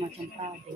Macam padi.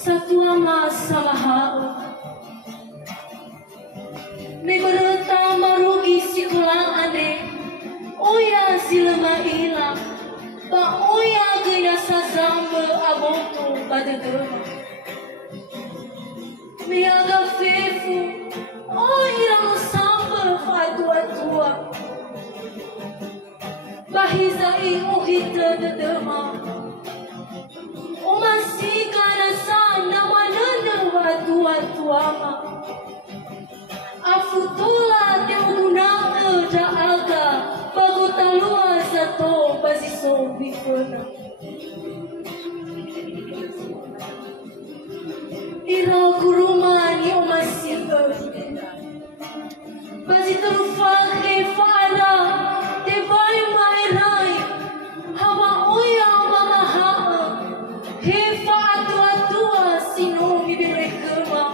Satua masalah Memereta marugi si tulang ane Oya si lemah hilang Ba oya gaya sazambe aboto badegema Miaga fefu Oya samba fatua tua Bahi hita tetema. O masika na sana manana watu ama. Afutula te ugunanga da aga pagutalua sato basiso bifona. Ira kurumani o masika. Basiterufake fara te vai mairai hawa oya mamaha he fa atua sino mi berekema.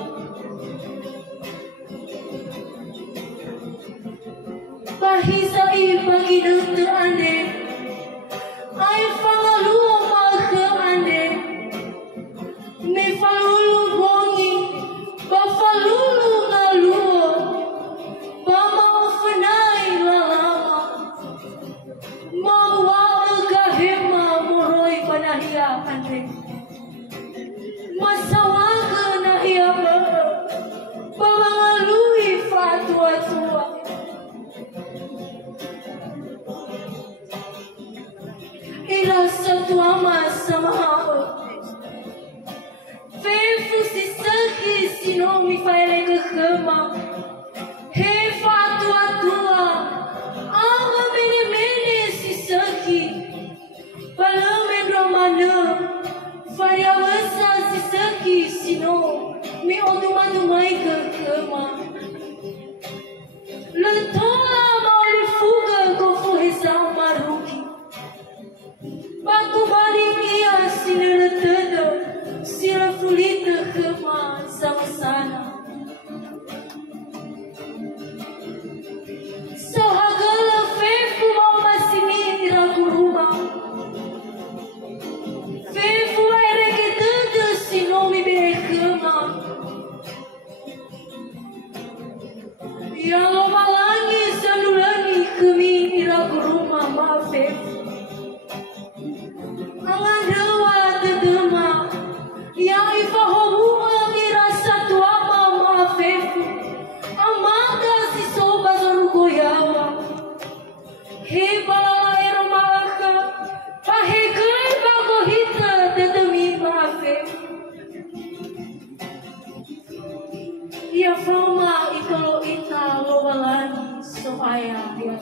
Bahisa i bagi dokter ande ai fangalu ke ande me falulu bongi ba falulu ngalu ba mau fenai lalama mau gahema moroi panahia ande masawaga nahia ba pangalui fatua tua. Ila satu ama sama aku. Fefu si saki sino mi faile ke kema. He fatu atua. Ama mene si saki. Palame brahmana. Faria wasa si saki sino mi odumai ke kema. Letola mau fuga ko fuhisa maruki. Batu balik ia sinara tada, sila fulita kema sama sana. So hagala fefu mau masini iraku rumah. Fefu aire ke tada sinomi bere kema. Yang malangi sanulani kemi iraku rumah ma fefu. Angadawa dedema yang ifahomu mirasa tua mama fefu amada si soba zarugo yawa he balala ermalaka pahegai bagohita dedemi ma fefu ya fama ikalo ita lo balani so ayah ya.